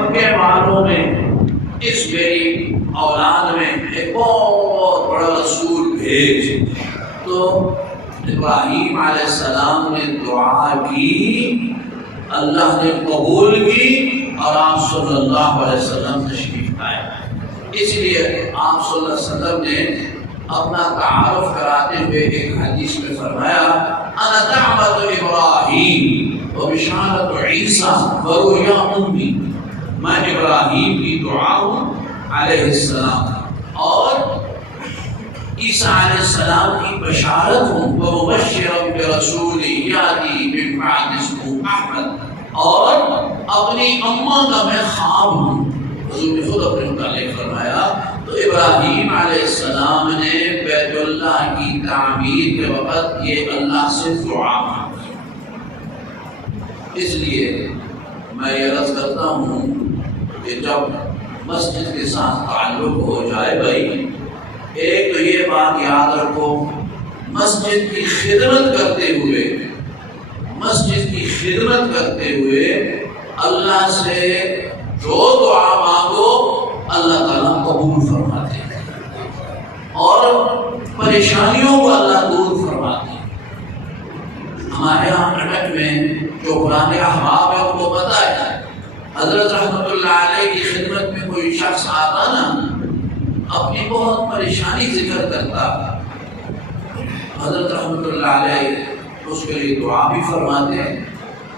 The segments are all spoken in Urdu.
مکے والوں میں اس میری اولاد میں ایک بہت بڑا رسول بھیج. تو ابراہیم علیہ السلام نے دعا کی، اللہ نے قبول کی اور آپ صلی اللہ علیہ وسلم تشریف لائے. اس لیے آپ صلی اللہ علیہ وسلم نے اپنا تعارف کراتے ہوئے ایک حدیث میں فرمایا انا دعوت ابراہیم و بشارت عیسیٰ و رؤیا امی، میں ابراہیم کی دعا ہوں علیہ السلام اور عیسیٰ علیہ السلام کی بشارت ہوں، ومبشرا برسول یاتی من بعد اسمہ احمد، اور اپنی اماں کا میں خواب ہوں. حضور نے خود اپنے متعلق فرمایا تو ابراہیم علیہ السلام نے بیت اللہ کی تعمیر کے وقت یہ اللہ سے دعا مانگی. اس لیے میں یہ عرض کرتا ہوں کہ جب مسجد کے ساتھ تعلق ہو جائے بھائی، ایک تو یہ بات یاد رکھو، مسجد کی خدمت کرتے ہوئے اللہ سے جو دعا مانگو اللہ تعالیٰ قبول فرماتے ہیں اور پریشانیوں کو اللہ دور فرماتے ہیں. ہمارے یہاں کٹک میں جو پرانے احباب ہیں ان کو پتہ ہے حضرت رحمۃ اللہ علیہ کی خدمت میں کوئی شخص آتا نا، اپنی بہت پریشانی ذکر کرتا، حضرت رحمۃ اللہ علیہ اس کے لیے دعا بھی فرماتے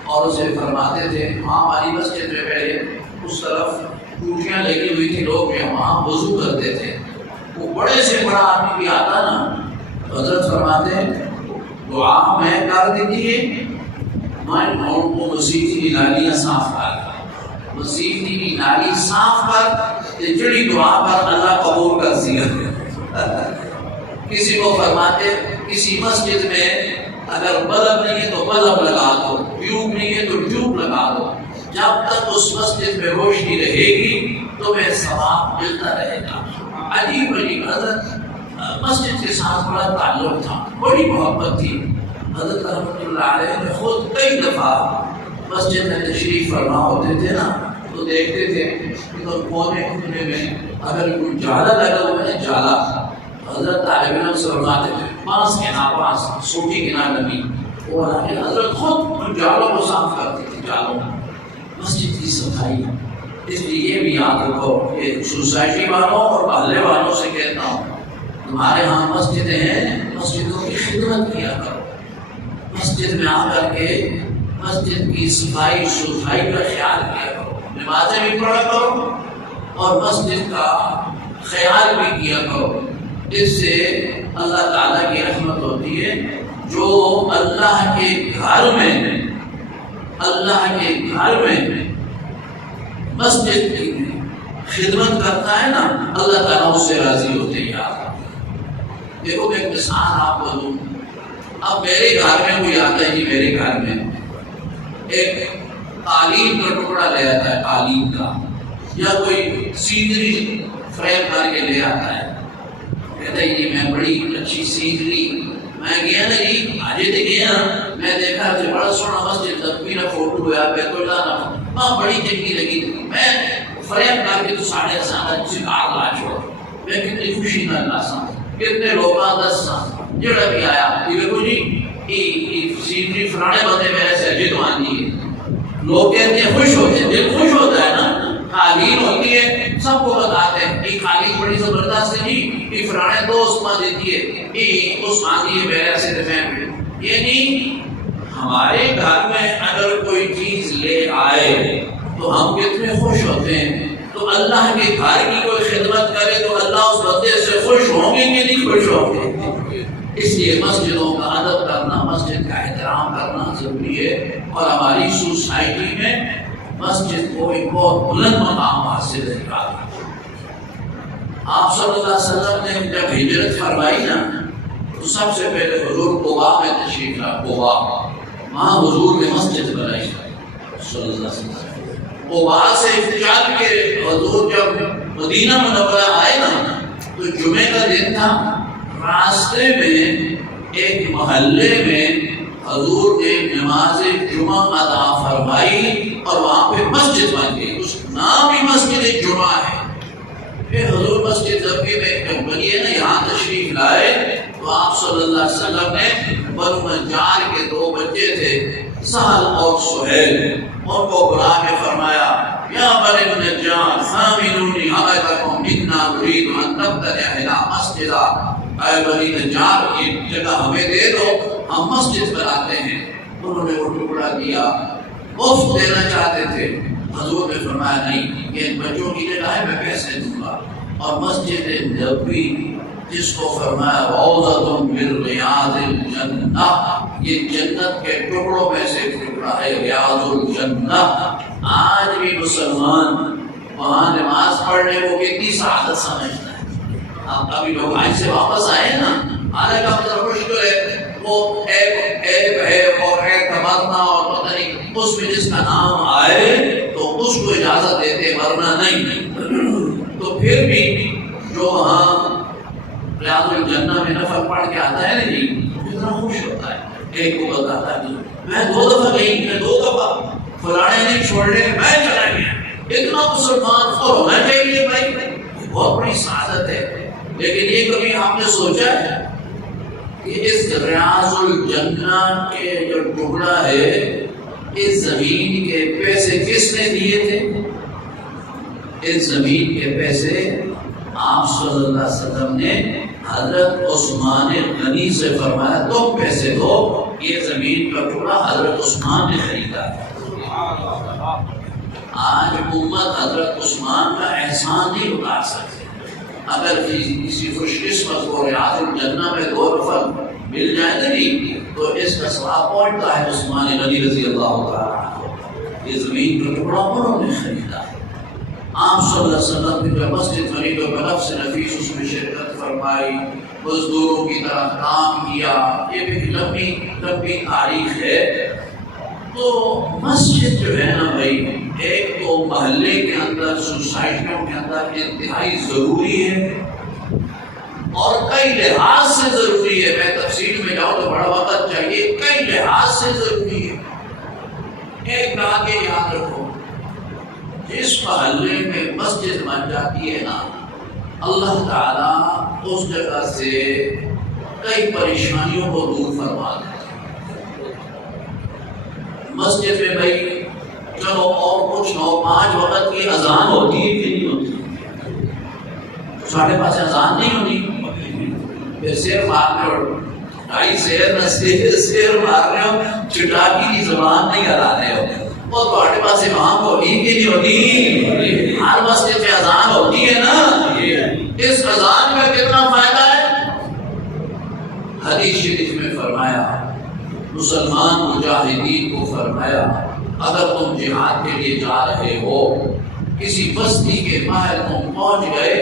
اور اسے فرماتے تھے. ہاں ہماری مسجد میں پہلے اس طرف ٹوٹیاں لگی ہوئی تھی، لوگ وہاں وضو کرتے تھے، وہ بڑے سے بڑا آدمی بھی آتا نا تو حضرت فرماتے ہیں دعا میں کر دیجیے، میں ان کو مسجد کی نالیاں صاف کر، مسجد کی نالی صاف کر، جڑی دعا پر اللہ قبول کر دیا. کسی کو فرماتے کسی مسجد میں اگر بلب نہیں ہے تو بلب لگا دو، ٹیوب نہیں ہے تو ٹیوب لگا دو، جب تک اس مسجد میں روشنی رہے گی تمہیں ثواب ملتا رہے گا. عجیب عجیب. حضرت مسجد کے ساتھ بڑا تعلق تھا، بڑی محبت تھی. حضرت رحمۃ اللہ علیہ نے خود کئی دفعہ مسجد میں تشریف فرما ہوتے تھے نا تو دیکھتے تھے کہ تو کونے کونے میں اگر کوئی جالا لگا ہوا ہے، جالا حضرت طالب علم سے فرماتے تھے پاس کے ناپاس سوٹی کے نہ لگی، وہ حضرت خود ان جالوں کو صاف کرتے تھے. جالوں مسجد کی صفائی. اس لیے یہ بھی یاد رکھو کہ سوسائٹی والوں اور محلے والوں سے کہتا ہوں تمہارے ہاں مسجدیں ہیں، مسجدوں کی خدمت کیا کرو، مسجد میں آ کر کے مسجد کی صفائی کا خیال کیا کرو، نمازیں بھی پڑھا کرو اور مسجد کا خیال بھی کیا کرو. اس سے اللہ تعالیٰ کی رحمت ہوتی ہے. جو اللہ کے گھر میں مسجد کی خدمت کرتا ہے نا اللہ تعالیٰ اس سے راضی ہوتے ہیں. دیکھو میں ایک مثال آپ کو دوں. اب میرے گھر میں کوئی آتا ہے جی، میرے گھر میں ایک قالین کا ٹکڑا لے آتا ہے، قالین کا، یا کوئی سینری فریم کر کے لے آتا ہے، کہتا ہے جی میں بڑی اچھی سینری، میں گیا نا جی آج دیکھے نا، میں دیکھا کہ بڑا سونا مسجد تک میرا فوٹو ہوا بیت اللہ نا، ماں بڑی چنگی لگی تھی، میں فریم کر کے تو 7.5 چکار لا چھوڑ، میں کتنی خوشی نہ اللہ سا، کتنے لوگاں 10 سا جڑا بھی آیا یہ دیکھو جی سینری فلانے بندے میرے سے جتوان دی ہے. لوگ کہتے ہیں خوش ہوتے ہیں، دل خوش ہوتا ہے نا. قالین ہوتی ہے سب کو بتاتے ہیں یہ قالین بڑی زبردست ہے جی، یہ فلانے دوست ماں دیتی ہے، یہ اس ماں دی ہے میرے سے فیملی. یعنی ہمارے گھر میں اگر کوئی چیز لے آئے تو ہم کتنے خوش ہوتے ہیں. تو اللہ کے گھر کی کوئی خدمت کرے تو اللہ اس بندے سے خوش ہوں گے کہ نہیں خوش ہوں گے. اس لیے مسجدوں کا ادب کرنا، مسجد کا احترام کرنا ضروری ہے. اور ہماری سوسائٹی میں مسجد کو ایک بہت بلند مقام حاصل ہے. آپ صلی اللہ علیہ وسلم نے جب ہجرت فرمائی نا تو سب سے پہلے حضور قباء میں تشریف لا. قباء وہاں حضور نے مسجد بنائی صلی اللہ علیہ وسلم. قباء سے چل کے حضور جب مدینہ منورہ آئے نا تو جمعے کا دن تھا. راستے میں ایک محلے میں حضور نے نماز جمعہ ادا فرمائی اور وہاں پہ مسجد بن گئی. اس نام ہی مسجد جمعہ ہے۔ پھر حضور مسجد نبوی میں جب بنی ہے نا یہاں تشریف لائے تو آپ صلی اللہ علیہ وسلم نے بنو نجار کے 2 بچے تھے سہل اور سہیل، ان کو بلا کے فرمایا یا بنی النجار فامنونی علیکم انا نرید ان تبتدعنا مسجدا، اے بنی نجار یہ جگہ ہمیں دے دو ہم مسجد بناتے ہیں۔ انہوں نے وہ ٹکڑا دیا، مفت دینا چاہتے تھے۔ حضور نے فرمایا نہیں، یہ بچوں کی جگہ ہے میں پیسے دوں گا۔ اور مسجد نبوی جس کو فرمایا روضۃ من ریاض الجنہ، یہ جنت کے ٹکڑوں میں سے ٹکڑا ہے، ریاض الجنہ۔ آج بھی مسلمان وہاں نماز پڑھنے کو کتنی سعادت سمجھتا ہے۔ آپ ابھی لوگ آج سے واپس آئے نا، حالانکہ اب مشکل ہے، وہ ایک ہے اور ایک مرنا اور پتہ نہیں اس میں جس کا نام آئے تو اس کو اجازت دیتے ورنہ نہیں۔ تو پھر بھی جو وہاں ریاض الجنہ میں نفل پڑھ کے آتا ہے نا جی کتنا خوش ہوتا ہے۔ ایک کو بتاتا ہے میں 2 دفعہ گئی، میں 2 دفعہ فلانے نہیں چھوڑنے میں چلا گیا، اتنا مسلمان اور ہونا چاہیے بھائی، بہت بڑی سعادت ہے۔ لیکن یہ کبھی آپ نے سوچا ہے کہ اس ریاض الجنہ کے جو ٹکڑا ہے اس زمین کے پیسے کس نے دیے تھے؟ اس زمین کے پیسے آپ صلی اللہ علیہ وسلم نے حضرت عثمان غنی سے فرمایا تم پیسے دو، یہ زمین کا ٹکڑا حضرت عثمان نے خریدا ہے۔ آج امت حضرت عثمان کا احسان نہیں اتار سکتے۔ اگر کسی خوش قسمت کو ریاض الجنہ میں 2 نفل مل جائے نا جی تو اس کا ثواب پہنچتا ہے عثمان غنی رضی اللہ تعالیٰ عنہ۔ یہ زمین کا ٹکڑا انہوں نے خریدا ہے۔ آپ صلی اللہ علیہ وسلم نے جب مسجد بنی تو بنفس نفیس اس میں شرکت فرمائی، مزدوروں کی طرح کام کیا، یہ بھی لمبی تاریخ ہے۔ تو مسجد جو ہے نا بھائی ایک تو محلے کے اندر سوسائٹیوں کے اندر انتہائی ضروری ہے اور کئی لحاظ سے ضروری ہے۔ میں تفصیل میں جاؤں تو بڑا وقت چاہیے، کئی لحاظ سے ضروری ہے۔ ایک بات یہ یاد رکھو، جس محلے میں مسجد بن جاتی ہے نا اللہ تعالیٰ اس جگہ سے کئی پریشانیوں کو دور فرما دیتا ہے۔ مسجد میں بھائی چلو اور کچھ 9-5 وقت کی اذان ہوتی ہے کہ نہیں ہوتی؟ 5:30 اذان نہیں ہوتی، پھر سیر مار رہے ہو، ڈھائی سیر نستے سیر مار رہے ہو، چٹاکی کی زبان نہیں ہلا رہے ہو، اور تھوڑے پاس امام ہوتی کہ نہیں ہوتی؟ ہر مسجد میں اذان ہوتی ہے نا۔ اس اذان میں کتنا فائدہ ہے؟ حدیث شریف میں فرمایا مسلمان مجاہدین کو فرمایا اگر تم جہاد کے لیے جا رہے ہو، کسی بستی کے باہر تم پہنچ گئے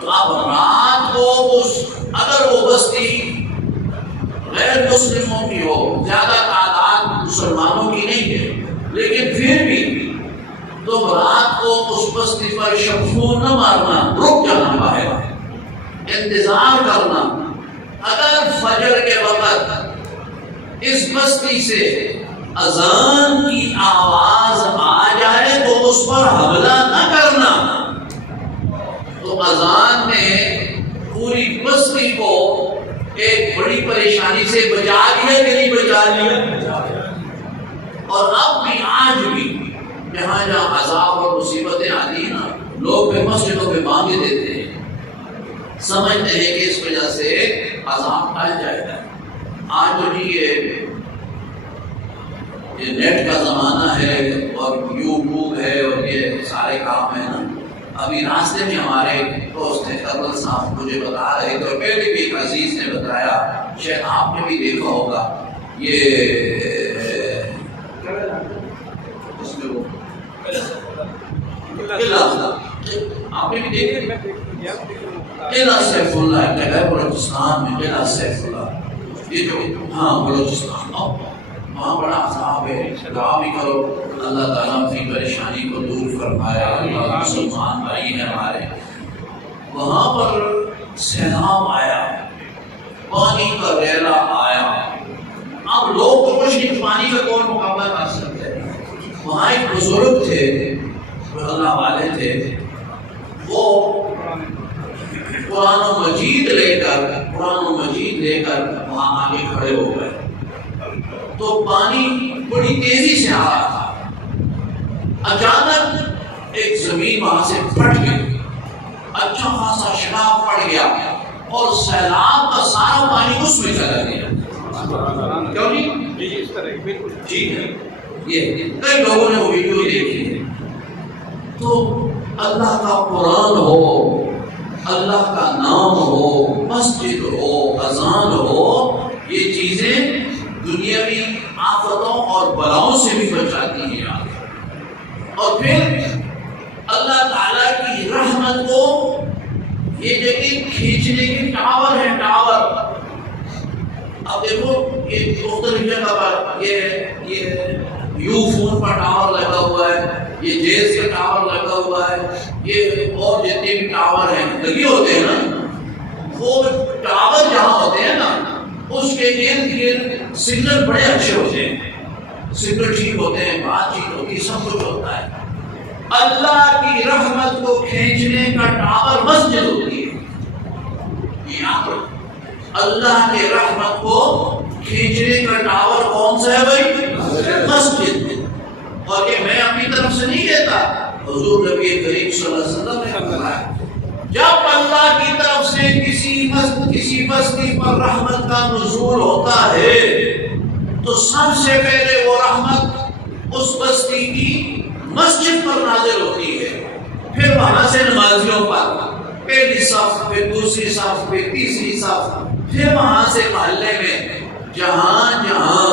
تو اب رات کو اگر وہ بستی غیر مسلموں کی ہو، زیادہ تعداد مسلمانوں کی نہیں ہے، لیکن پھر بھی تم رات کو اس بستی پر شبخون نہ مارنا، رک جانا، باہر انتظار کرنا۔ اگر فجر کے وقت اس بستی سے اذان کی آواز آ جائے تو اس پر حملہ نہ کرنا۔ تو اذان نے پوری بستی کو ایک بڑی پریشانی سے بچا لیا کہ نہیں بچا لیا؟ اور اب بھی آج بھی جہاں جہاں عذاب اور مصیبتیں آتی ہیں نا لوگ پہ مسجدوں پہ مانگے دیتے ہیں، سمجھتے ہیں کہ اس وجہ سے عذاب ٹل جائے گا۔ آج تو جی یہ نیٹ کا زمانہ ہے اور یوٹیوب ہے اور یہ سارے کام ہیں نا۔ ابھی راستے میں ہمارے دوست کرنل صاحب مجھے بتا رہے تھے، پہلے بھی ایک عزیز نے بتایا، شاید آپ نے بھی دیکھا ہوگا، یہ آپ نے بھی دیکھا قلعہ سیف اللہ ایک جگہ ہے بلوچستان میں، قلعہ سیف اللہ، یہ جو ہاں بلوچستان وہاں بڑا عذاب ہے۔ دعا بھی کرو اللہ تعالیٰ اپنی پریشانی کو دور فرمائے۔ مسلمان بھائی ہیں ہمارے، وہاں پر سیلاب آیا، پانی کا ریلا آیا، اب لوگ کچھ نہیں، پانی کا کون مقابلہ کر سکتے ہیں۔ وہاں ایک بزرگ تھے اللہ والے تھے، وہ قرآن و مجید لے کر وہاں آگے کھڑے ہو گئے تو پانی بڑی تیزی سے آ رہا تھا۔ اچانک ایک زمین وہاں سے پھٹ گئی، اچھا خاصا شراب پڑ گیا اور سیلاب کا سارا پانی اس میں چلا گیا۔ کیوں نہیں؟ جی اس طرح بالکل ٹھیک ہے، یہ کئی لوگوں نے وہ ویڈیو دیکھی ہے۔ تو اللہ کا قرآن ہو، اللہ کا نام ہو، مسجد ہو، اذان ہو، یہ چیزیں دنیاوی آفتوں اور بلاؤں سے بھی بچاتی ہیں آپ۔ اور پھر اللہ تعالیٰ کی رحمت کو یہ دیکھیں کھینچنے کی ٹاور ہے، ٹاور۔ اب دیکھو یہ مختلف جگہ پر یہ یو فون پر ٹاور لگا ہوا ہے، یہ جیز کا ٹاور لگا ہوا ہے، یہ اور جتنے بھی ٹاور ہیں لگے ہوتے ہیں نا، وہ ٹاور جہاں ہوتے ہیں نا اس کے ارد گرد سگنل بڑے اچھے ہوتے ہیں، سگنل ٹھیک ہوتے ہیں، بات چیت ہوتی ہے، سب کچھ ہوتا ہے۔ اللہ کی رحمت کو کھینچنے کا ٹاور مسجد ہوتی ہے۔ یاد رکھو، اللہ کی رحمت کو کھینچنے کا ٹاور کون سا ہے بھائی؟ مسجد۔ اور یہ میں اپنی طرف سے نہیں کہتا، حضور نبی کریم صلی اللہ علیہ وسلم نے فرمایا جب اللہ کی طرف سے کسی بستی پر رحمت کا نزول ہوتا ہے تو سب سے پہلے وہ رحمت اس بستی کی مسجد پر نازل ہوتی ہے، پھر وہاں سے نمازیوں پر، پہلی صف، پھر دوسری صف، پھر تیسری صف، پھر وہاں سے محلے میں جہاں جہاں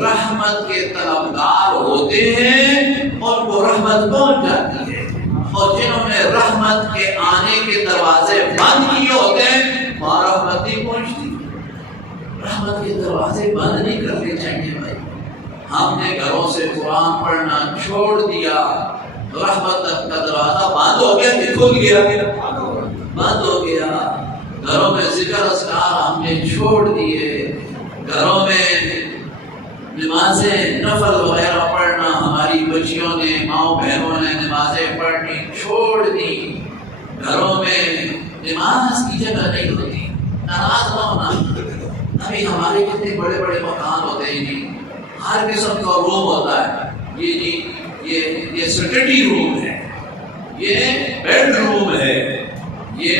رحمت کے طلبگار ہوتے ہیں اور وہ رحمت پہنچ جاتی ہے، اور جنہوں نے رحمت کے آنے کے دروازے بند کیے ہوتے ہیں وہاں رحمت نہیں پہنچتی۔ رحمت کے دروازے بند نہیں کرنے چاہیے بھائی۔ ہم نے گھروں سے قرآن پڑھنا چھوڑ دیا، رحمت کا دروازہ بند ہو گیا، کھل گیا، بند ہو گیا۔ گھروں میں ذکر اذکار ہم نے چھوڑ دیے، گھروں میں نمازیں نفل وغیرہ پڑھنا ہماری بچیوں نے، ماؤں بہنوں نے نمازیں پڑھنی چھوڑ دی، گھروں میں نماز کی جگہ نہیں ہوتی۔ ناراض نہ ہونا، ابھی ہمارے کتنے بڑے بڑے مکان ہوتے ہیں جی، ہر قسم کا روم ہوتا ہے، یہ جی یہ سٹڈی روم ہے، یہ بیڈ روم ہے، یہ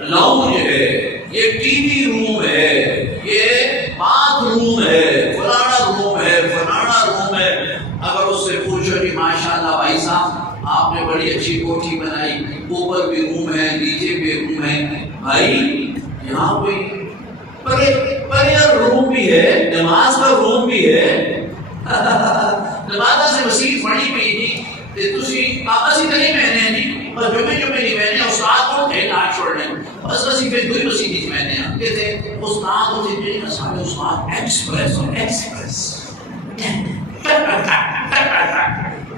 لاؤنج ہے، یہ ٹی وی روم ہے، یہ باتھ روم ہے، فلانا روم ہے، فلانا روم ہے۔ اگر اس سے پوچھو کہ ماشاءاللہ بھائی صاحب آپ نے بڑی اچھی کوٹھی بنائی، اوپر بھی روم ہے، نیچے بھی روم ہے، بھائی یہاں کوئی پریئر روم بھی ہے، نماز کا روم بھی ہے۔ نماز سے مسیح پڑھی بھی نہیں تے تسی آپسی تے نہیں مہنے جی، پر جمعے نہیں مہنے استاد کو تھے نہ چھوڑنے، بس اسی پہ دوئی مسیح مہنے آتے تھے استاد ہوتے تھے، سارے استاد ایکسپریس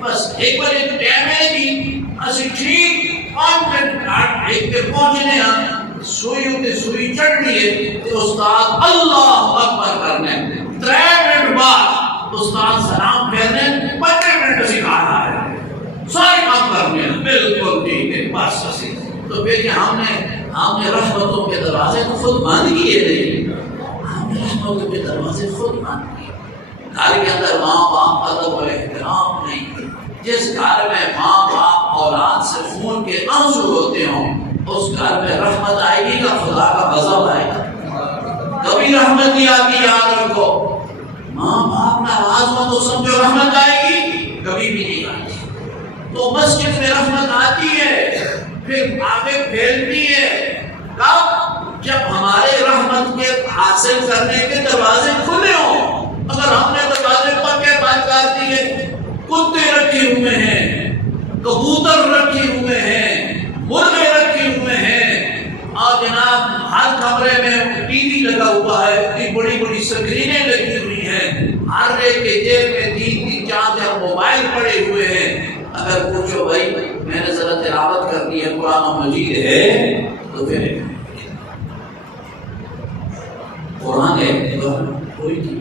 بس ایک بار ایک ٹائم ہے جی اسی ٹھیک 5 منٹ ایک پہ پہنچنے ہیں، سوئی ہوتے سوئی چڑھنی ہے تے استاد اللہ اکبر کرنے، 3 منٹ بعد استاد سلام پھیرنے، 15 منٹ سکھا رہا ہے، سارے کام کرنے ہیں، بالکل ٹھیک ہے بس اسی۔ تو پھر ہم نے رحمتوں کے دروازے تو خود بند کیے نہیں، ہم نے رحمتوں کے دروازے خود بند کیے۔ گھر کے اندر ماں باپ کا ادب و احترام نہیں، جس گھر میں ماں باپ اولاد سے خون کے آنسو ہوتے ہوں اس گھر میں رحمت آئے گی کا خدا کا غضب آئے گا؟ کبھی رحمت نہیں آتی، یاد رکھو۔ ماں باپ ناراض ہو تو سمجھو رحمت آئے گی، کبھی بھی نہیں آتی۔ تو مسجد میں رحمت آتی ہے، پھر آگے پھیلتی ہے، کب؟ جب ہمارے رحمت کے حاصل کرنے کے دروازے کھلے ہوں۔ اگر ہم نے دروازے پکے بند کر دیے، کتے رکھے ہوئے ہیں، کبوتر رکھے ہوئے ہیں، مرغے رکھے ہوئے ہیں، اور جناب ہر کمرے میں ٹی وی لگا ہوا ہے، اتنی بڑی بڑی سکرینیں لگی ہوئی ہیں، ہر ایک کے جیب میں 3 4 موبائل پڑے ہوئے ہیں۔ اگر پوچھو بھائی میں نے ذرا تلاوت کرنی ہے، قرآن مجید ہے، تو پھر قرآن ہے کوئی نہیں،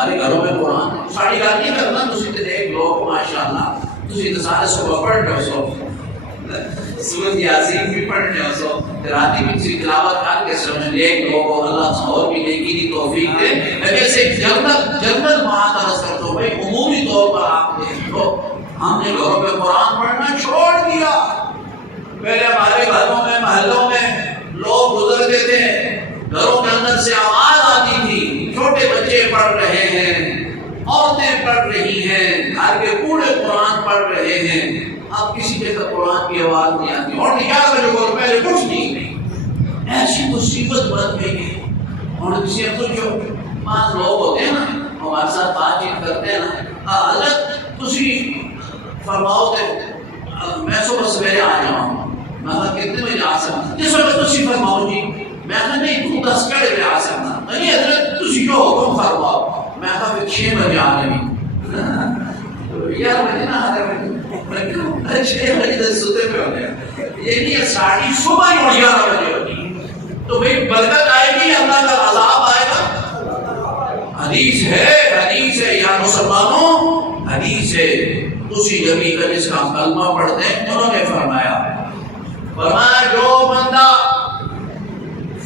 ہمارے گھروں میں قرآن ہے، ساری گل نہیں کرنا تسی تے ایک لوگ ماشاءاللہ تسی تے سارے صبح پڑھ رہے ہو سو سورۃ یاسین بھی پڑھ رہے ہو سو رات کی تسی تلاوت کر کے سمجھ لے ایک لوگوں اللہ اور بھی نیکی کی توفیق دے۔ میں ویسے جنرل بات عرض کرتا ہوں بھائی عمومی طور پر آپ دیکھ لو ہم نے گھروں میں قرآن پڑھنا چھوڑ دیا۔ پہلے ہمارے گھروں میں محلوں میں لوگ گزرتے تھے، گھروں کے اندر سے آواز آتی تھی چھوٹے بچے پڑھ رہے ہیں، عورتیں پڑھ رہی ہیں، گھر کے بوڑھے قرآن پڑھ رہے ہیں۔ اب کسی کے ساتھ قرآن کی آواز نہیں آتی اور 11 بجے کو پہلے کچھ نہیں، ایسی مصیبت بن گئی ہے۔ اور کسی کو جو 5 لوگ ہوتے ہیں نا ہمارے ساتھ بات چیت کرتے ہیں نا حضرت تسی فرماؤ تے میں صبح سویرے آ جاؤں، میں کہا کتنے بجے آ سکتا جس وقت تسی فرماؤ جی، میں کہا نہیں تو 10 بجے آ سکتا نہیں حضرت تسی جو حکم فرماؤ، میں کہا پھر 6 بجے آ رہی یار بجے نہ آ رہے 6 بجے تک سوتے پہ ہوتے ہیں، یہ نہیں ہے ساڑھی صبح ہی 11 بجے ہوتی تو بھئی برکت آئے گی اللہ کا عذاب آئے گا۔ حدیث ہے یا مسلمانوں حدیث ہے، اسی نبی کا جس کا کلمہ پڑھتے ہیں انہوں نے فرمایا جو بندہ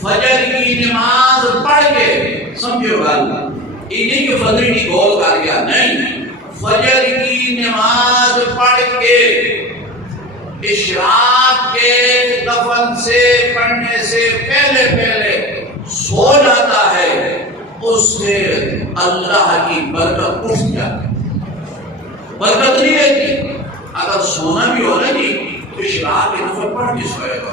فجر کی نماز پڑھ کے سمجھو گل یہ نہیں کہ فجر کی گول کر گیا، نہیں، فجر کی نماز پڑھ کے اشراق کے دفن سے پڑھنے سے پہلے سو جاتا ہے، اس سے اللہ کی برکت اٹھ جاتی ہے، برکت نہیں رہتی۔ اگر سونا بھی ہو رہا تو اشراق کے دفن پڑھ کے سوئے گا۔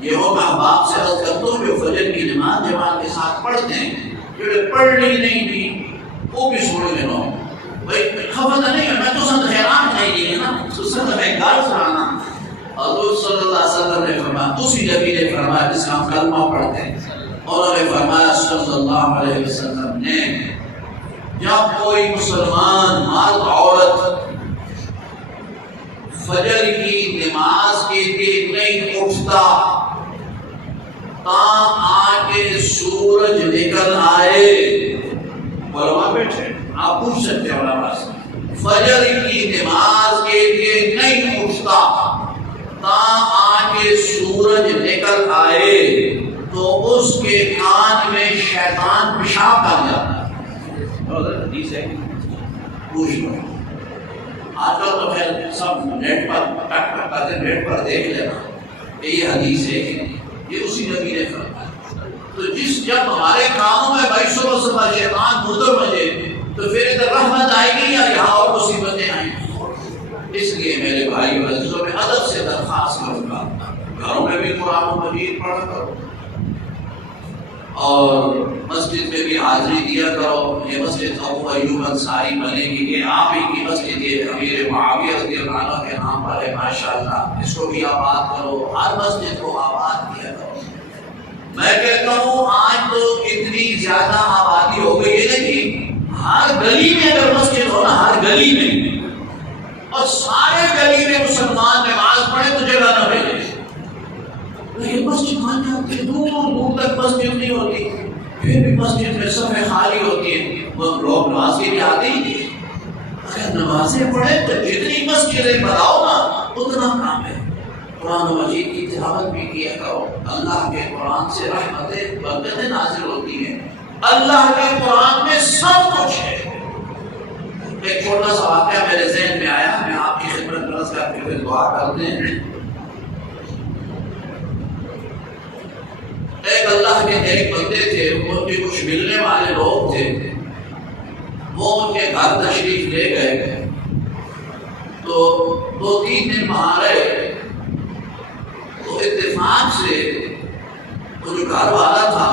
یہ وہ میں باپ سے عرض کرتا ہوں جو فجر کی نماز جماعت کے ساتھ پڑھتے ہیں، جو پڑھنی نہیں تھی وہ بھی چھوڑ دینا۔ بھائی خبر نہیں ہے میں تو سن حیران نہیں دی ہے نا تو سن میں گال سرانا حضور صلی اللہ علیہ وسلم نے فرمایا، اسی نبی نے فرمایا جس کا ہم کلمہ پڑھتے ہیں، اور نے فرمایا صلی اللہ علیہ وسلم نے جب کوئی مسلمان مرد عورت فجر کی نماز کے لیے نہیں اٹھتا آگے سورج نکل آئے، علماء بیٹھے آپ پوچھ سکتے ہیں علماء سے، فجر کی نماز کے لیے نہیں اٹھتا آگے سورج نکل آئے تو اس کے کان میں شیطان پیشاب کر جاتا ہے۔ حدیث ہے پوچھ لو، آج کل تو پھر سب نیٹ پر ٹک ٹک کرتے نیٹ پر دیکھ لینا، یہ حدیث ہے یہ اسی نبی نے فرمایا۔ تو جب ہمارے کاموں میں بھائی صبح شیطان مدر بجے تو پھر ادھر رحمت آئے گی یا یہاں اور مصیبتیں آئیں گی۔ اس لیے میرے بھائی عزیزوں میں ادب سے درخواست کروں گا گھروں میں بھی قرآن مجید پڑھا کرو اور مسجد میں بھی حاضری دیا کرو۔ یہ مسجد ابو ایوب انصاری بنے گی، یہ آپ ہی کی مسجد ہے، امیر معاویہ رضی اللہ عنہ کے نام پر ہے ماشاءاللہ، اس کو بھی آباد کرو، ہر مسجد کو آباد کیا کرو۔ میں کہتا ہوں آج تو اتنی زیادہ آبادی ہو گئی ہے کہ ہر گلی میں اگر مسجد ہو نا، ہر گلی میں، اور سارے گلی میں مسلمان نماز پڑھے تو جگہ نہ بھیجے، لیکن مسجد مان جاتے ہیں دور دور تک مسجد نہیں ہوتی، پھر بھی مسجد میں صفیں خالی ہوتی ہیں، وہ لوگ نماز کے لیے آتے ہی نہیں۔ اگر نمازیں پڑھے تو جتنی مسجدیں بناؤ نا اتنا کام ہے۔ قرآن مجید کی تلاوت بھی کیا کرو، اللہ کے قرآن سے رحمتیں برکتیں نازل ہوتی ہیں، اللہ کے قرآن میں سب کچھ ہے۔ ایک چھوٹا سا واقعہ میرے ذہن میں آیا، میں آپ کی خدمت میں عرض کر کے پھر دعا کرتے ہیں۔ ایک اللہ کے ایک بندے تھے، ان کے کچھ ملنے والے لوگ تھے، وہ ان کے گھر تشریف لے گئے تو 2-3 دن وہاں رہے، تو اتفاق سے وہ جو گھر والا تھا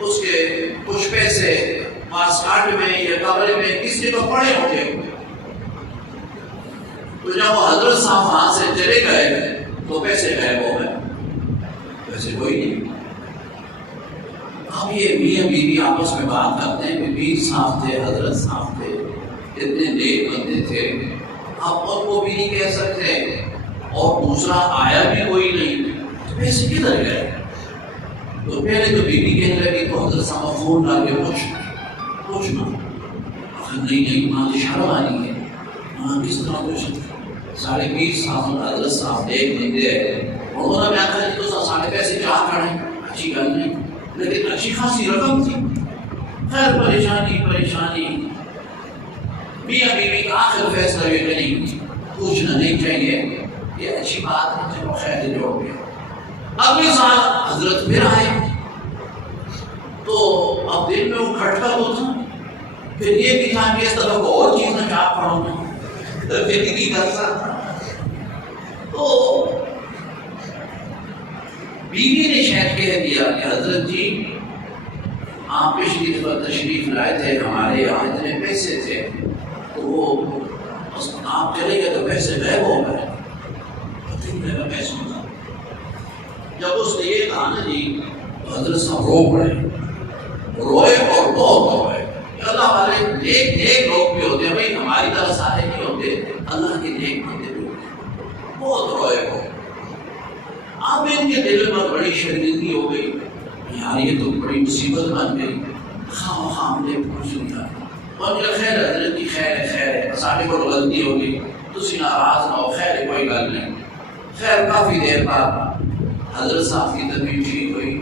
اس کے کچھ پیسے واسکاٹ میں یا کمرے میں کسی کو پڑے ہوتے ہوئے، تو جب وہ حضرت صاحب وہاں سے چلے گئے تو پیسے غائب ہو گئے، پیسے کوئی نہیں۔ اب یہ میاں بیوی آپس میں بات کرتے ہیں کہ پیر صاحب تھے، حضرت صاحب تھے، اتنے نیک بندے تھے، اب ان کو بھی نہیں کہہ سکتے، اور دوسرا آیا بھی کوئی نہیں، پیسے کدھر گئے؟ تو پہلے تو بیوی کہنے لگی تو حضرت صاحب فون لا کے پوچھ، پوچھنا نہیں وہاں تو شرم آنی ہے وہاں کس طرح پوچھنا 20.5 سال حضرت صاحب دیکھ لیں گے انہوں نے آخر جی تو 5.5 کیا کریں اچھی گل نہیں لیکن اچھی خاصی رقم تھی خیر پریشانی میاں بیوی کا آخر فیصلہ یہ نہیں پوچھنا نہیں چاہیے یہ اچھی بات ہے چلو خیر جو ہو گیا اگلے سال حضرت پھر آئے تو اب دل میں وہ کھٹکا تو تھا پھر یہ بھی تھا کہ اس طرح کو اور چیز میں کیا پڑھوں تو پھر نہیں کر سکتا تو بیوی نے شاید کہہ دیا کہ حضرت جی آپ پچھلی دفعہ تشریف لائے تھے ہمارے یہاں اتنے پیسے تھے تو وہ آپ چلے گئے تو پیسے غائب ہو گئے پیسوں کا جب اس نے یہ کہا نا جی تو حضرت صاحب رو پڑے روئے اور بہت روئے اللہ والے نیک لوگ بھی ہوتے ہیں بھائی ہماری طرح سارے نہیں ہوتے اللہ کے نیک بندے بھی ہوتے ہیں بہت روئے ہو اب ان کے دل میں بڑی شرمندگی ہو گئی یار یہ تو بڑی مصیبت بن گئی ہم نے پوچھ لیا اور میرا خیر حضرت کی خیر ہے سارے کو غلطی ہوگی تسی ناراض نہ ہو خیر کوئی گل نہیں خیر کافی دیر بعد حضرت صاحب کی طبیعت ٹھیک ہوئی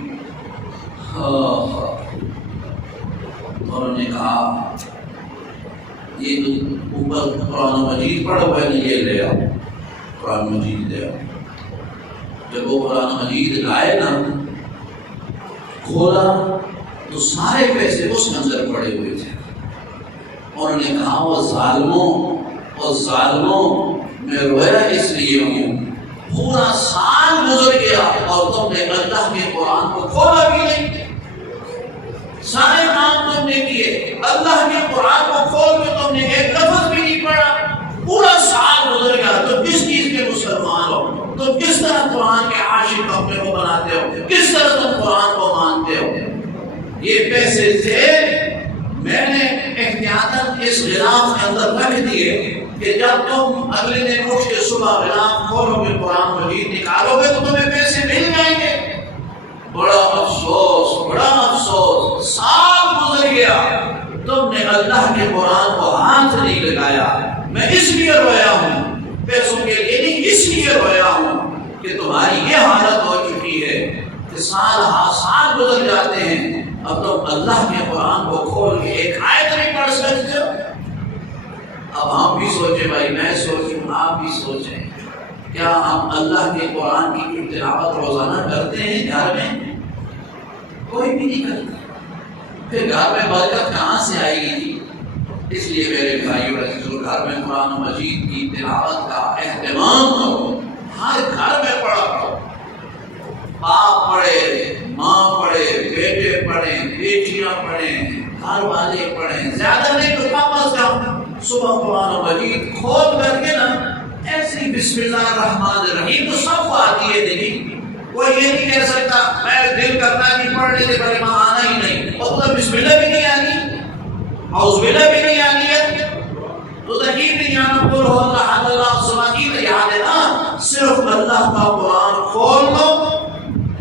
انہوں نے کہا یہ اوپر قرآن مجید پڑھا ہوا ہے یہ لے آؤ قرآن مجید لے آؤ جب وہ قرآن مجید لائے نا کھولا تو سارے پیسے اس کے اندر پڑے ہوئے تھے انہوں نے کہا وہ ظالموں میں رویا اس لیے ہوں پورا سال گزر گیا اور تم نے اللہ کے قرآن کو کھولا بھی نہیں سارے کام تم نے کیے اللہ کے قرآن کو کھول کے تم نے ایک لفظ بھی نہیں پڑھا پورا سال گزر گیا تم کس چیز کے مسلمان ہو تم کس طرح قرآن کے عاشق اپنے کو بناتے ہو کس طرح تم قرآن کو مانتے ہو یہ پیسے تھے میں نے احتیاطاً اس غلاف کے اندر رکھ دیے کہ جب تم اگلے دن اٹھ کے صبح غلاف کھولو گے قرآن مجید نکالو گے تو تمہیں پیسے مل جائیں گے بڑا افسوس سال گزر گیا تم نے اللہ کے قرآن کو ہاتھ نہیں لگایا میں اس لیے رویا ہوں پیسوں کے لیے نہیں اس لیے رویا ہوں کہ تمہاری یہ حالت ہو چکی ہے کہ سال گزر جاتے ہیں اب تم اللہ کے قرآن کو کھول کے ایک آیت نہیں پڑھ سکتے ہو اب ہم بھی سوچیں بھائی میں سوچوں آپ بھی سوچیں کیا ہم اللہ کے قرآن کی تلاوت روزانہ کرتے ہیں گھر میں کوئی بھی نہیں کرتا پھر گھر میں برکت کہاں سے آئے گی اس لیے میرے بھائیو عزیزو گھر میں قرآن مجید کی تلاوت کا اہتمام کرو ہر گھر میں پڑھا کرو باپ پڑھے ماں پڑھے بیٹے پڑھیں بیٹیاں پڑھیں گھر والے پڑھیں زیادہ نہیں تو کم از کم صبح قرآن مجید کھول کر کے نا ایسی بسم اللہ الرحمن الرحیم تو سب کو آتی ہے دیکھیں کوئی یہ نہیں کہہ سکتا میں دل کرتا ہے کہ پڑھنے سے پہلے وہاں آنا ہی نہیں اور تو بسم اللہ بھی نہیں آنی اعوذ باللہ بھی نہیں آنی ہے تو تحقیق نہیں آنا قل هو اللہ احد اللہ الصمد کی یاد ہے نا صرف اللہ کا قرآن کھول لو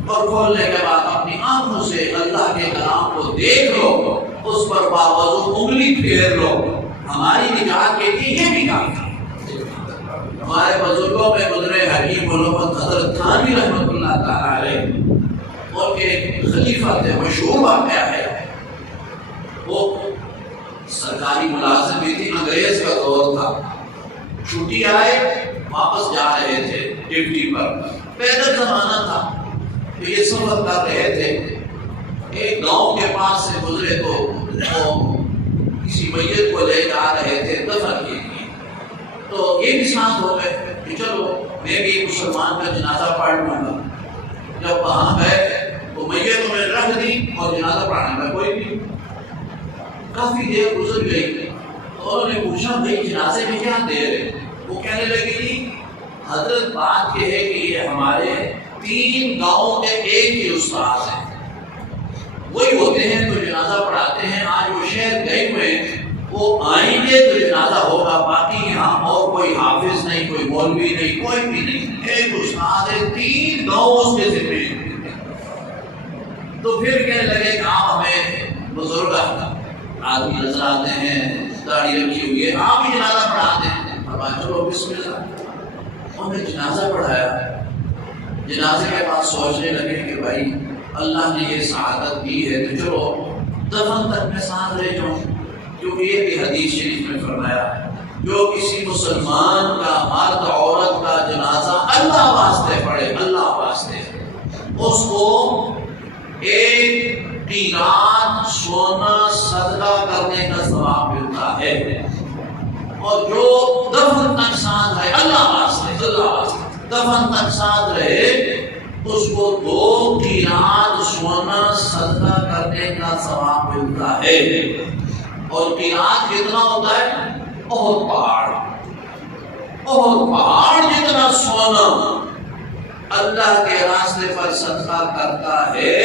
اور کھولنے کے بعد اپنی آنکھوں سے اللہ کے کلام کو دیکھ لو اس پر باوضو انگلی پھیر لو ہماری نجات کے لیے یہ بھی کافی ہمارے بزرگوں میں گزرے حکیم علومت حضرت تھانوی رحمۃ اللہ تعالیٰ علیہ ان کے خلیفہ تھے مشہور واقعہ ہے وہ سرکاری ملازم بھی تھی انگریز کا دور تھا چھٹی آئے واپس جا رہے تھے ڈیوٹی پر پیدل زمانہ تھا تو یہ سفر کر رہے تھے ایک گاؤں کے پاس سے گزرے تو وہ کسی میت کو لے جا رہے تھے دفن کے لیے تو یہ بھی ساتھ ہو گئے کہ چلو میں بھی مسلمان کا جنازہ پڑھ لوں گا جب وہاں گئے تو میت کو میں رکھ دی اور جنازہ پڑھنے کا کوئی نہیں کافی دیر گزر گئی تو انہوں نے پوچھا بھائی جنازے میں کیا دیر ہے وہ کہنے لگی جی حضرت بات یہ ہے کہ یہ ہمارے 3 گاؤں کے ایک ہی استاد ہیں وہی ہوتے ہیں تو جنازہ پڑھاتے ہیں آج وہ شہر گئے ہوئے ہیں وہ آئیں گے تو جنازہ ہوگا باقی یہاں اور کوئی حافظ نہیں کوئی مولوی نہیں کوئی بھی نہیں ایک استاد ہے 3 گاؤں اس کے ذمہ ہیں تو پھر کہنے لگے کہ آپ ہمیں بزرگ آدمی نظر آتے ہیں داڑھی رکھی ہوئی ہے، آپ بھی جنازہ پڑھاتے ہیں، فرمایا چلو بسم اللہ۔ انہوں نے جنازہ پڑھایا، جنازے کے بعد سوچنے لگے کہ بھائی اللہ نے یہ سعادت دی ہے تو چلو دفن تک میں ساتھ رہ جاؤں، کیونکہ یہ بھی حدیث شریف میں فرمایا جو کسی مسلمان کا مرد عورت کا جنازہ اللہ واسطے پڑھے، اللہ واسطے، اس کو ایک قیراط سونا صدقہ کرنے کا ثواب ملتا ہے، اور جو دفن تک ساتھ رہے اللہ واسطے، اللہ واسطے دفن تک ساتھ رہے اس کو 2 قیراط سونا صدقہ کرنے کا ثواب ملتا ہے۔ اور قیراط کتنا ہوتا ہے؟ احد پہاڑ، احد پہاڑ جتنا سونا اللہ کے راستے پر صدقہ کرتا ہے،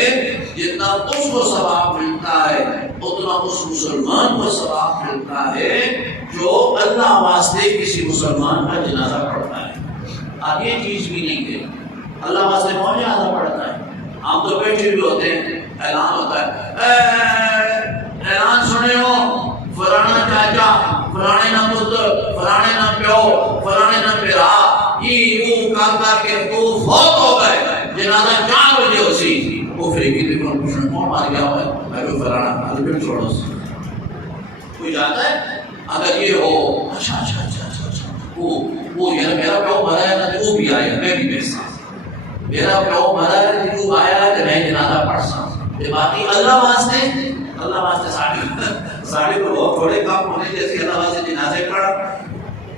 جتنا اس کو ثواب ملتا ہے اتنا اس مسلمان کو ثواب ملتا ہے جو اللہ واسطے کسی مسلمان کا جنازہ پڑھتا ہے۔ اب یہ چیز بھی نہیں ہے، اللہ واسطے کون جنازہ پڑھتا ہے؟ ہم تو بیٹھے بھی ہوتے ہیں، اعلان ہوتا ہے، اعلان سنے ہو فلانا چاچا، فلانے نہ پتر، فلانے نہ پیو، فلانے نہ پیرا، یہ وہ کام کر کے تو فوت ہو گئے، جنازہ 4 بجے ہو سی، وہ فریقی دیکھو پوچھنے کون مار گیا ہوا ہے، میں کوئی فلانا البم چھوڑو سی، کوئی جاتا ہے؟ اگر یہ ہو اچھا اچھا اچھا اچھا وہ یار میرا پیو مرا ہے نا، وہ بھی آیا میں بھی بیسا، میرا پیو مرا ہے تو آیا ہے میں جنازہ پڑھ سا، یہ باقی اللہ واسطے، اللہ واسطے ساڑھے کو بہت تھوڑے کام ہونے جیسے اللہ واسطے جنازے پڑھ،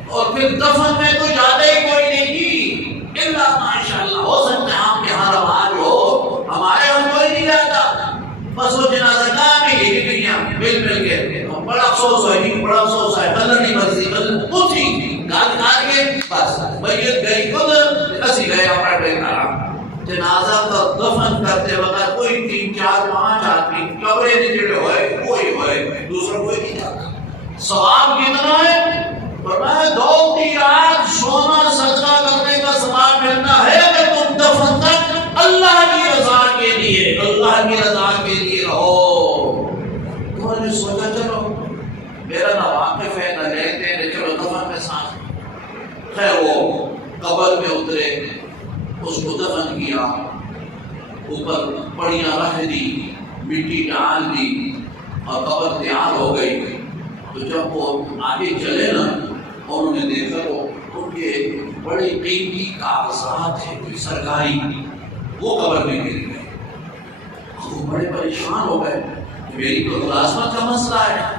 اور پھر دفن میں تو جاتا ہی کوئی نہیں جی، اللہ ماشاءاللہ ہو سکتا ہے آپ کے یہاں رواج ہو، ہمارے یہاں کوئی نہیں جاتا، بس وہ جنازہ گاہ میں ہی نکلیاں مل کے، بڑا افسوس ہے جی، بڑا افسوس ہے، اللہ نہیں مرضی، اللہ پوچھی گاہ کے بس میت گئی خود اسی گئے اپنا ٹھکانا۔ جنازہ کا دفن کرتے وقت کوئی 3 4 5 آدمی قبریں نکلے ہوئے، کوئی ہوئے، دوسرا کوئی نہیں جاتا۔ ثواب کتنا ہے؟ فرمایا 2 قیراط سونا صدقہ کرنے کا ثواب ملتا ہے اگر تم دفن تک اللہ کی رضا کے لیے، اللہ کی رضا کے لیے رہو۔ تو نے سوچا چلو میرا نہ واقف ہے نہ لیتے ہیں، چلو دفن میں ساتھ، خیر وہ قبر میں اترے، اس کو دفن کیا، اوپر پڑیاں رکھ دی، مٹی ڈال دی اور قبر تیار ہو گئی۔ تو جب وہ آگے چلے نا، انہوں نے دیکھا تو ان کے بڑے قیمتی کاغذات ہیں کوئی سرکاری، وہ قبر میں گر گئے۔ وہ بڑے پریشان ہو گئے، میری تو ملازمت کا مسئلہ ہے۔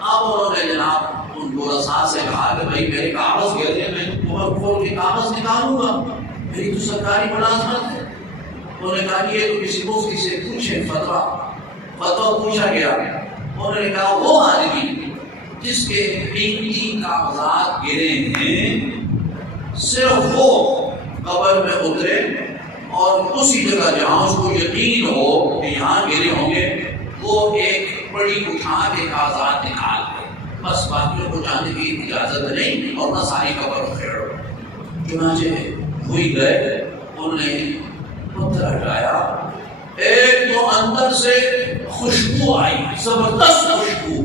اب انہوں نے جناب ان کو رسا سے کہا کہ بھائی میرے کاغذ گر گئے، میں قبر کھول کے کاغذ نکالوں گا، میری تو سرکاری ملازمت ہے۔ انہوں نے کہا یہ تو کسی مفتی سے پوچھے، فتویٰ پوچھا گیا۔ انہوں نے کہا وہ آدمی جس کے قیمتی کاغذات گرے ہیں صرف وہ قبر میں اترے اور اسی جگہ جہاں اس کو یقین ہو کہ یہاں گرے ہوں گے وہ ایک بڑی اٹھا کے کاغذات نکال دے، بس باقیوں کو جانے کی اجازت نہیں اور نہ ساری قبر پھیڑو۔ چنانچہ ہوئی گئے، انہوں نے پتھر ہٹایا، ایک تو اندر سے خوشبو آئی، زبردست خوشبو،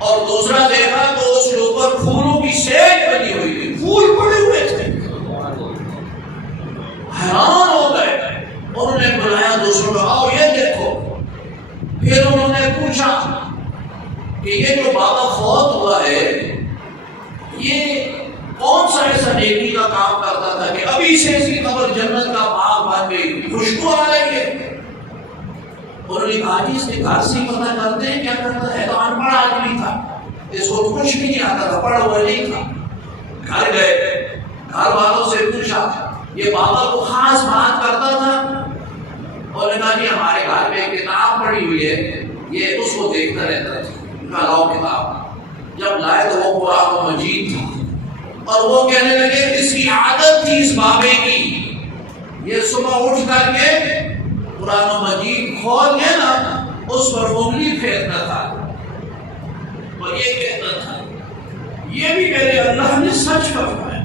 اور دوسرا دیکھا تو اس کے اوپر پھولوں کی سیٹ بنی ہوئی تھی، پھول پڑے ہوئے تھے۔ حیران ہو گئے، انہوں نے بلایا دوسروں کو، آؤ یہ دیکھو۔ پھر انہوں نے پوچھا کہ یہ جو بابا فوت ہوا ہے یہ کون سا ایسا نیکی کا کام کرتا تھا کہ ابھی سے اس کی قبر جنت کا باغ بن گئی، خوشبو آ رہی ہے؟ انہوں نے کہا جی اس کے گھر سے پتہ کرتے ہیں کیا کرتا ہے، تو ان پڑھ آدمی تھا، اس کو کچھ بھی نہیں آتا تھا، پڑھا ہوا نہیں تھا۔ گھر گئے، گھر والوں سے پوچھا یہ بابا کو خاص بات کرتا تھا؟ انہوں نے کہا جی ہمارے گھر میں ایک کتاب پڑی ہوئی ہے، یہ اس کو دیکھتا رہتا تھا، لاؤ کتاب۔ جب لائے تو وہ قرآن مجید تھا، اور وہ کہنے لگے اس کی عادت تھی اس بابے کی، یہ صبح اٹھ کر کے قرآن مجید کھول کے نا اس پر انگلی پھیرتا تھا اور یہ کہتا تھا یہ بھی میرے اللہ نے سچ فرمایا،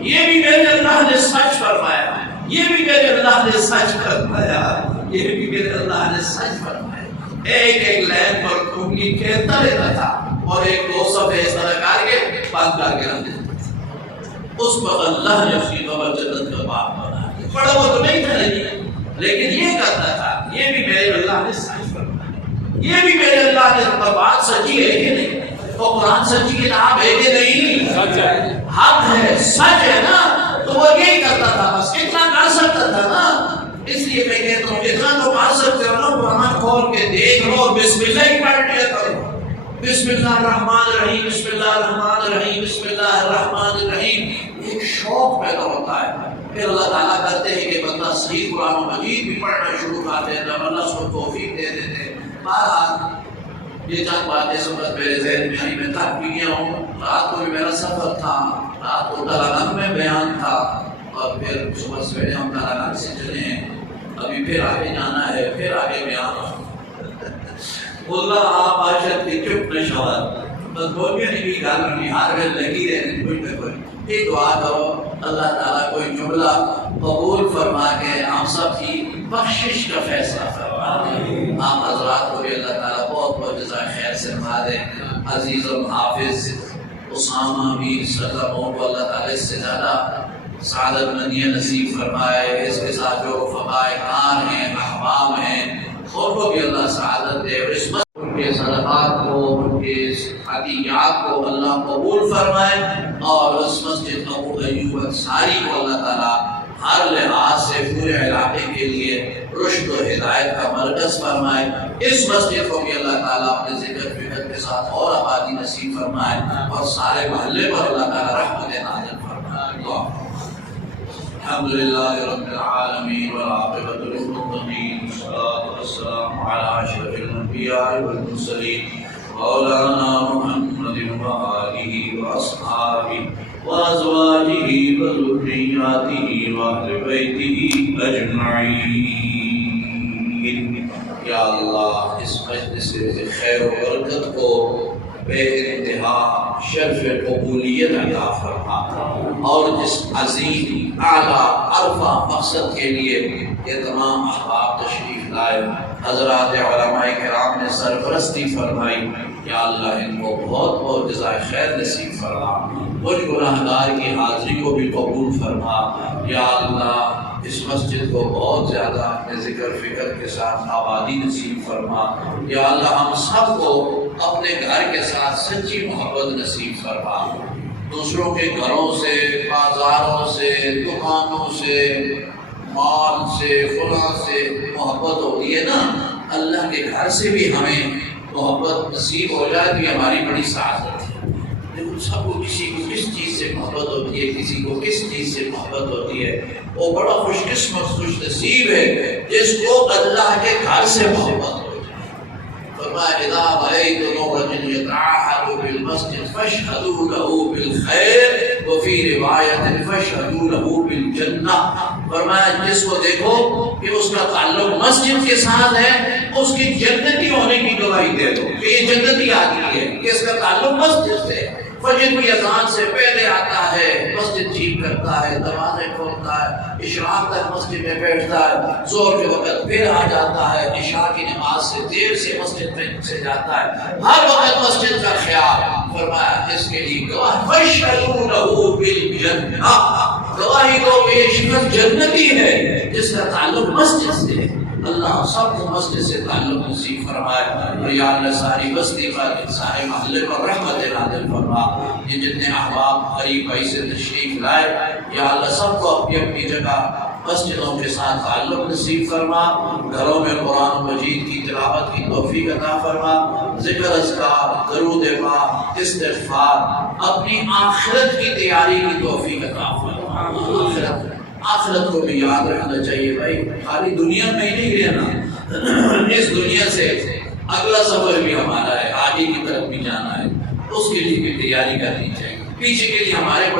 یہ بھی میرے اللہ نے سچ فرمایا، یہ بھی میرے اللہ نے سچ فرمایا، یہ بھی میرے اللہ نے سچ فرمایا۔ ایک ایک لین پر انگلی پھیرتا رہتا تھا اور ایک دو صفحے اس طرح کر کے بند کر کے رکھ دیتا تھا۔ اس پر اللہ نے اس کی قبر جنت کا باغ بنا دیا۔ پڑھا وہ تو نہیں تھا لیکن یہ کرتا تھا، یہ بھی میرے اللہ نے سچ فرمایا، یہ بھی میرے اللہ نے بات سچی ہے کہ نہیں؟ تو قرآن سچی کتاب ہے کہ نہیں؟ سچ ہے، حق ہے، سچ ہے نا، تو وہ یہی کرتا تھا، بس اتنا کر سکتا تھا نا۔ اس لیے میں کہتا ہوں اتنا تو کر سکتے ہو نا، قرآن کھول کے دیکھ لو، بسم اللہ ہی پڑھ لیا کرو، بسم اللہ الرحمن الرحیم، بسم اللہ الرحمن الرحیم، بسم اللہ الرحمن الرحیم، ایک شوق پیدا ہوتا ہے۔ پھر اللہ تعالیٰ کرتے ہیں کہ بندہ صحیح قرآن مجید بھی پڑھنا شروع کر دے، جب اللہ اس کو توفیق دے دیتے ہیں۔ بہرحال یہ چند باتیں سمجھ میرے ذہن میں آئی، میں تھک بھی گیا ہوں، رات کو بھی میرا سفر تھا، رات کو تلنگانہ میں بیان تھا، اور پھر صبح سویرے ہم تلنگانہ سے چلے ہیں، ابھی پھر آگے جانا ہے، پھر آگے بیان۔ اللہ آپ عاشق کی چپ نشوات بس بولنے کی گل نہیں، ہر ویل لگی رہنے کوئی نہ کوئی۔ یہ دعا کرو اللہ تعالیٰ کوئی جملہ قبول فرما کے ہم سب کی بخشش کا فیصلہ فرما دے۔ آپ حضرات کو بھی اللہ تعالیٰ بہت بہت جزائے خیر سے فرما دے۔ عزیز الحافظ اسامہ بن سلموں کو اللہ تعالیٰ اس سے زیادہ سعادت مندیاں نصیب فرمائے، اس کے ساتھ جو فقائے کار ہیں، احباب ہیں، ان کو بھی اللہ سعادت دے، اور اس ان کے صدقات کو، ان کے عطیات کو اللہ قبول فرمائے، اور اس مسجد ابو ایوب انصاری کو اللہ تعالیٰ ہر لحاظ سے پورے علاقے کے لیے رشد و ہدایت کا مرکز فرمائے۔ اس مسجد کو بھی اللہ تعالیٰ اپنے ذکر فکر کے ساتھ اور آبادی نصیب فرمائے، اور سارے محلے پر اللہ تعالیٰ رحمت نازل فرمائے۔ الحمدللہ رب العالمین والعاقبۃ للمتقین، والصلاۃ والسلام علی اشرف الانبیاء والمرسلین مولانا محمد وآلہ واصحابہ وازواجہ وذریاتہ واہل بیتہ اجمعین۔ یا اللہ اس مجلس سے خیر و برکت کو بے انتہا شرف قبولیت عطا فرما، اور جس عظیم اعلیٰ عرفہ مقصد کے لیے یہ تمام احباب تشریف لائے، حضرات علماء کرام نے سرپرستی فرمائی، یا اللہ ان کو بہت بہت جزائے خیر نصیب فرما، مجھ گناہگار کی حاضری کو بھی قبول فرما۔ یا اللہ اس مسجد کو بہت زیادہ اپنے ذکر فکر کے ساتھ آبادی نصیب فرما۔ یا اللہ ہم سب کو اپنے گھر کے ساتھ سچی محبت نصیب فرما۔ دوسروں کے گھروں سے، بازاروں سے، دکانوں سے، مال سے، فلاں سے محبت ہوتی ہے نا، اللہ کے گھر سے بھی ہمیں محبت نصیب ہو جائے تو یہ ہماری بڑی سعادت ہے۔ لیکن سب کو کسی کو کس چیز سے محبت ہوتی ہے، کسی کو کس چیز سے محبت ہوتی ہے، وہ بڑا خوش قسمت خوش نصیب ہے جس کو اللہ کے گھر سے محبت ہو جائے۔ فرمایا اذا رأيتم رجلا يتعاهد بالمسجد فاشهدوا له بالخير وفي روایت فاشهدوا له بالجنہ۔ فرمایا جس کو دیکھو کہ اس کا تعلق مسجد کے ساتھ ہے، اس کی جنتی ہونے کی گواہی دے دو کہ یہ جنتی آدمی ہے، کہ اس کا تعلق مسجد سے ہے۔ فجر کی اذان سے پہلے آتا ہے، مسجد ٹھیک کرتا ہے، دروازے کھولتا ہے، اشراق تک مسجد میں بیٹھتا ہے، ظہر کے وقت پھر آ جاتا ہے، عشاء کی نماز سے دیر سے مسجد میں سے جاتا ہے، ہر وقت مسجد کا خیال۔ فرمایا اس کے لیے گواہ فاشهدوا له بالجنہ، گواہی دو کہ یہ شخص جنتی ہے جس کا تعلق مسجد سے ہے۔ اللہ سب کو مسجد سے تعلق نصیب فرمائے، اور یا اللہ ساری بستی پر، سارے محلے پر رحمت نازل فرما۔ یہ جتنے احباب قریب بھائی سے تشریف لائے، یا اللہ سب کو اپنی اپنی جگہ مسجدوں کے ساتھ تعلق نصیب فرما، گھروں میں قرآن مجید کی تلاوت کی توفیق عطا فرما، ذکر اذکار، درود پاک، استغفار، اپنی آخرت کی تیاری کی توفیق عطا فرما۔ آخرت کو بھی یاد رکھنا چاہیے بھائی، خالی دنیا میں ہی نہیں رہنا، اس دنیا سے اگلا سفر بھی ہمارا ہے، آگے کی طرف بھی جانا ہے، اس کے لیے بھی تیاری کرنی چاہیے۔ پیچھے کے لیے ہمارے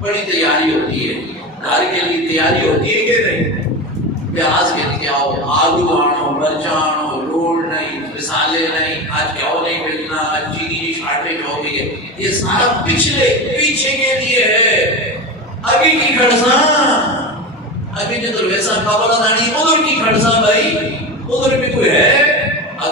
بڑی تیاری ہوتی ہے، گھر کے لیے تیاری ہوتی ہے کہ نہیں، پیاز کے لیے کیا ہو، آلو آنو، مرچ آنو، لوڑ نہیں، مسالے نہیں، آج کیا نہیں ملنا، آج چینی کی شارٹیج ہو گئی ہے، یہ سارا پیچھے کے لیے ہے۔ ابھی کی کھڑساں، ابھی جو ویسا خبر دانی ادھر کی کھڑساں بھائی، ادھر بھی کوئی ہے،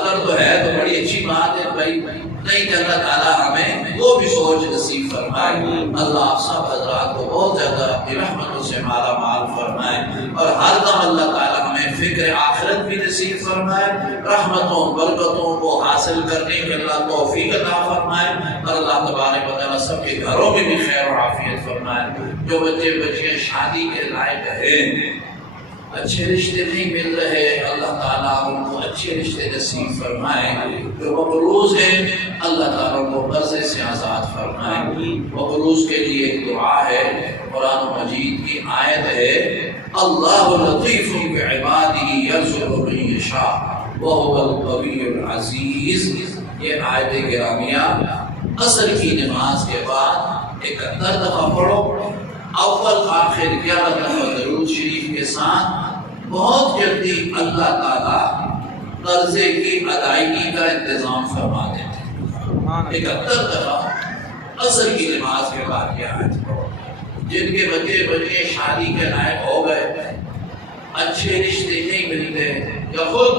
اگر تو ہے تو بڑی اچھی بات ہے بھائی، نہیں کہ اللہ تعالیٰ ہمیں وہ بھی سوچ نصیب فرمائے۔ اللہ آپ سب حضرات کو بہت زیادہ اپنی رحمتوں سے مالا مال فرمائے، اور ہر دم اللہ تعالیٰ ہمیں فکر آخرت بھی نصیب فرمائے، رحمتوں برکتوں کو حاصل کرنے کے اللہ توفیق عطا فرمائے، اور اللہ تبارک و تعالیٰ سب کے گھروں میں بھی خیر و عافیت فرمائے۔ جو بچے بچیاں شادی کے لائق ہیں، اچھے رشتے نہیں مل رہے، اللہ تعالیٰ ان کو اچھے رشتے نصیب فرمائے۔ جو مقروض ہیں اللہ تعالیٰ ان کو قرضے سے آزاد فرمائے۔ مقروض کے لیے ایک دعا ہے، قرآن مجید کی آیت ہے، اللہ لطیف بعبادہ یرزق من یشاء وہو القوی العزیز۔ یہ آیت گرامیہ عصر کی نماز کے بعد 71 دفعہ پڑھو، اول آخر 11 دفعہ درود شریف کے ساتھ۔ بہت جلدی اللہ تعالیٰ قرضے کی ادائیگی کا انتظام فرما دیتے ہیں۔ 71 دفعہ عصر کی نماز کے بعد یہ آیت پڑھو۔ جن کے بچے بچے شادی کے لائق ہو گئے، اچھے رشتے نہیں ملتے، یا خود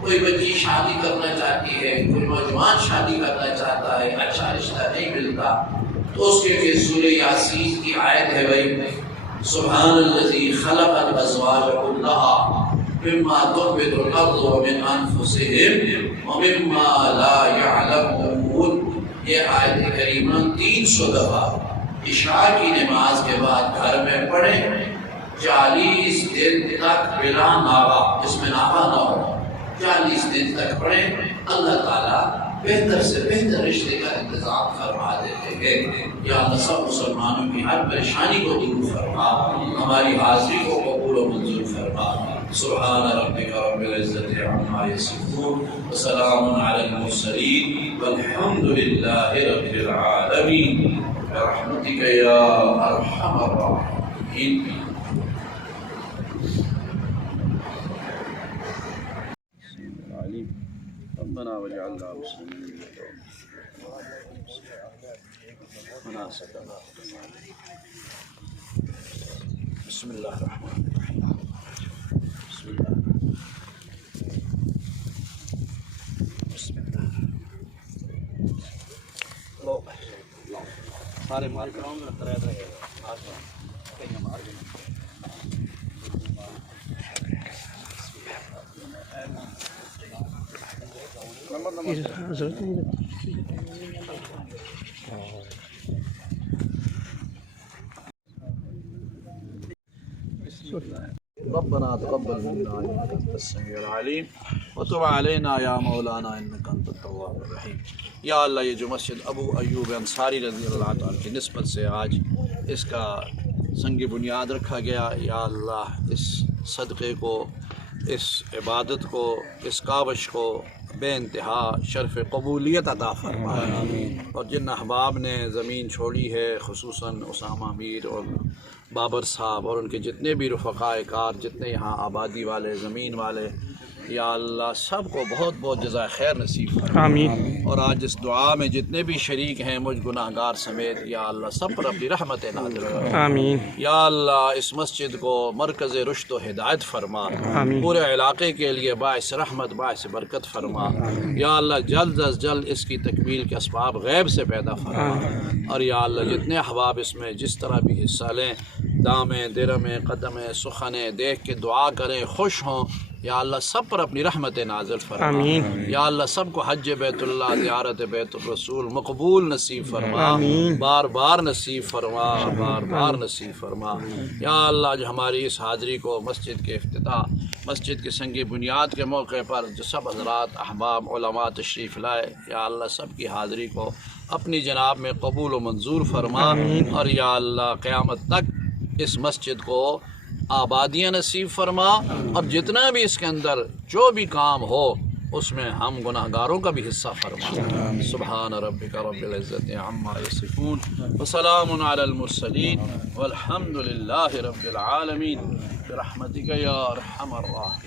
کوئی بچی شادی کرنا چاہتی ہے، کوئی نوجوان شادی کرنا چاہتا ہے، اچھا رشتہ نہیں ملتا، تو اس کے لیے سورہ یاسین کی آیت ہے بھائی، سبحان الذی خلق الازواج کلها مما تنبت الارض ومن انفسهم ومما لا يعلمون۔ یہ آیت کریمہ 300 دفعہ عشاء کی نماز کے بعد گھر میں پڑھیں، 40 دن تک بلا ناغہ، جس میں ناغہ نہ ہو، 40 دن تک پڑھیں، اللہ تعالیٰ بہتر سے بہتر رشتے کا انتظام فرما دیتے ہیں۔ یا اللہ سب مسلمانوں کی ہر پریشانی کو دور فرما، ہماری حاضری کو قبول و منظور فرما۔ سبحان ربک رب العزت عما یصفون وسلام علی المرسلین والحمد للہ رب العالمین برحمتک یا ارحم الراحمین۔ ربنا واجعلنا مسلمين بسم الله الرحمن الرحيم بسم الله بسم الله سارے مار کراؤں گا طرح طرح کہیں مار گئے ربنا تقبل منا انك انت السميع العليم وتب علينا يا مولانا انك انت التواب الرحيم۔ یا اللہ یہ جو مسجد ابو ایوب انصاری رضی اللہ تعالیٰ کی نسبت سے آج اس کا سنگ بنیاد رکھا گیا، یا اللہ اس صدقے کو، اس عبادت کو، اس کاوش کو بے انتہا شرف قبولیت عطا فرمائے، اور جن احباب نے زمین چھوڑی ہے، خصوصاً اسامہ میر اور بابر صاحب اور ان کے جتنے بھی رفقائے کار، جتنے یہاں آبادی والے، زمین والے، یا اللہ سب کو بہت بہت جزائے خیر نصیب فرمائے۔ آمین۔ اور آج اس دعا میں جتنے بھی شریک ہیں مجھ گناہ گار سمیت، یا اللہ سب پر اپنی رحمت نازل فرما۔ آمین۔ یا اللہ اس مسجد کو مرکز رشد و ہدایت فرما، آمین۔ پورے علاقے کے لیے باعث رحمت، باعث برکت فرما، یا اللہ جلد از جلد اس کی تکمیل کے اسباب غیب سے پیدا فرما، اور یا اللہ جتنے احباب اس میں جس طرح بھی حصہ لیں، دامیں درمیں قدمیں سخنیں، دیکھ کے دعا کریں، خوش ہوں، یا اللہ سب پر اپنی رحمت نازل فرما۔ آمین۔ یا اللہ سب کو حج بیت اللہ، زیارت بیت الرسول مقبول نصیب فرما، بار بار نصیب فرما، بار بار نصیب فرما۔ یا اللہ جو ہماری اس حاضری کو مسجد کے افتتاح، مسجد کے سنگ بنیاد کے موقع پر جو سب حضرات احباب علماء تشریف لائے، یا اللہ سب کی حاضری کو اپنی جناب میں قبول و منظور فرما، اور یا اللہ قیامت تک اس مسجد کو آبادیاں نصیب فرما، اور جتنا بھی اس کے اندر جو بھی کام ہو اس میں ہم گناہ گاروں کا بھی حصہ فرما۔ سبحان ربک رب العزت عما یصفون وسلام علی المرسلین والحمد للہ رب العالمین برحمتک یا ارحم الراحمین۔